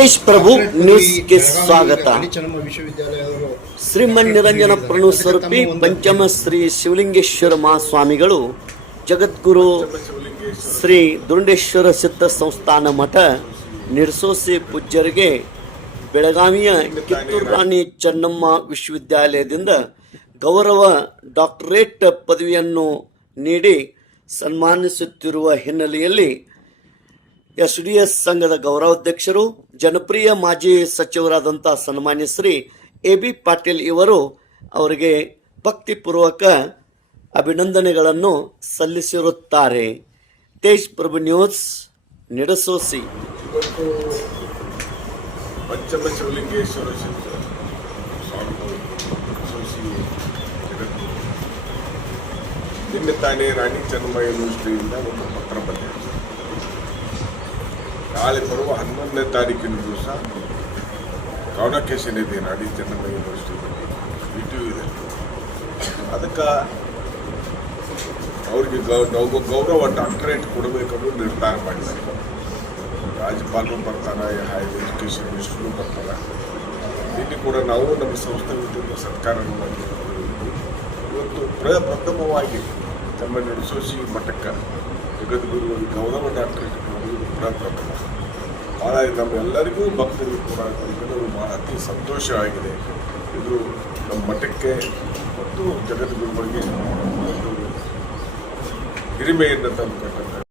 ತೇಜ್ ಪ್ರಭು ನ್ಯೂಸ್ಗೆ ಸ್ವಾಗತ. ಶ್ರೀಮನ್ ನಿರಂಜನ ಪ್ರಣುಸ್ವರೂಪಿ ಪಂಚಮ ಶ್ರೀ ಶಿವಲಿಂಗೇಶ್ವರ ಮಹಾಸ್ವಾಮಿಗಳು ಜಗದ್ಗುರು ಶ್ರೀ ದುಂಡೇಶ್ವರ ಸಿದ್ಧ ಸಂಸ್ಥಾನ ಮಠ ನಿರ್ಸೋಸಿ ಪೂಜ್ಯರಿಗೆ ಬೆಳಗಾವಿಯ ಕಿತ್ತೂರು ರಾಣಿ ಚೆನ್ನಮ್ಮ ವಿಶ್ವವಿದ್ಯಾಲಯದಿಂದ ಗೌರವ ಡಾಕ್ಟರೇಟ್ ಪದವಿಯನ್ನು ನೀಡಿ ಸನ್ಮಾನಿಸುತ್ತಿರುವ ಹಿನ್ನೆಲೆಯಲ್ಲಿ ಎಸ್ ಡಿ ಎಸ್ ಸಂಘದ ಗೌರವಾಧ್ಯಕ್ಷರು, ಜನಪ್ರಿಯ ಮಾಜಿ ಸಚಿವರಾದಂಥ ಸನ್ಮಾನ್ಯ ಶ್ರೀ ಎ ಬಿ ಪಾಟೀಲ್ ಇವರು ಅವರಿಗೆ ಭಕ್ತಿಪೂರ್ವಕ ಅಭಿನಂದನೆಗಳನ್ನು ಸಲ್ಲಿಸಿರುತ್ತಾರೆ. ತೇಜ್ ಪ್ರಭು ನ್ಯೂಸ್, ನಿಡಸೋಸಿ. ನಿನ್ನೆ ತಾನೇ ರಾಣಿ ಚೆನ್ನಮ್ಮ ಯೂನಿವರ್ಸಿಟಿಯಿಂದ ಒಂದು ಪತ್ರ ಬಂದಿದೆ. ನಾಳೆ ಬರುವ ಹನ್ನೊಂದನೇ ತಾರೀಕಿನ ದಿವಸ ಕಾನ್ವಕೇಶನ್ ಇದೆ ನಾಡಿ ಚೆನ್ನಮ್ಮ ಯೂನಿವರ್ಸಿಟಿಯಲ್ಲಿ ವಿಟಿಯು ಇದೆ. ಅದಕ್ಕೆ ಅವ್ರಿಗೆ ಗೌ ಗೌರವ ಡಾಕ್ಟರೇಟ್ ಕೊಡಬೇಕನ್ನೋ ನಿರ್ಧಾರ ಮಾಡಿದ್ದಾರೆ ರಾಜ್ಯಪಾಲರು ಬರ್ತಾರೆ ಹೈಯರ್ ಎಜುಕೇಷನ್ ಮಿನಿಸ್ಟ್ರು ಬರ್ತಾರೆ. ಇಲ್ಲಿ ಕೂಡ ನಾವು ನಮ್ಮ ಸಂಸ್ಥೆ ವತಿಯಿಂದ ಸರ್ಕಾರವನ್ನು ಇವತ್ತು ಪ್ರಪ್ರಥಮವಾಗಿ ತಮ್ಮ ನಡೆಸೋಸಿ ಮಠಕ್ಕೆ ಜಗದ್ಗುರು ಗೌರವ ಡಾಕ್ಟರೇಟ್ ಪ್ರಪ್ರಥಮ ಭಾಳ ನಮ್ಮೆಲ್ಲರಿಗೂ ಭಕ್ತರಿಗೂ ಕೂಡ ಇದನ್ನು ಸಂತೋಷ ಅತಿ ಸಂತೋಷವಾಗಿದೆ ಇದು ನಮ್ಮ ಮಠಕ್ಕೆ ಮತ್ತು ಜಗದ್ಗುರುಗಳಿಗೆ ಒಂದು ಹಿರಿಮೆಯನ್ನು ತಂದುಕೊಟ್ಟಂಥ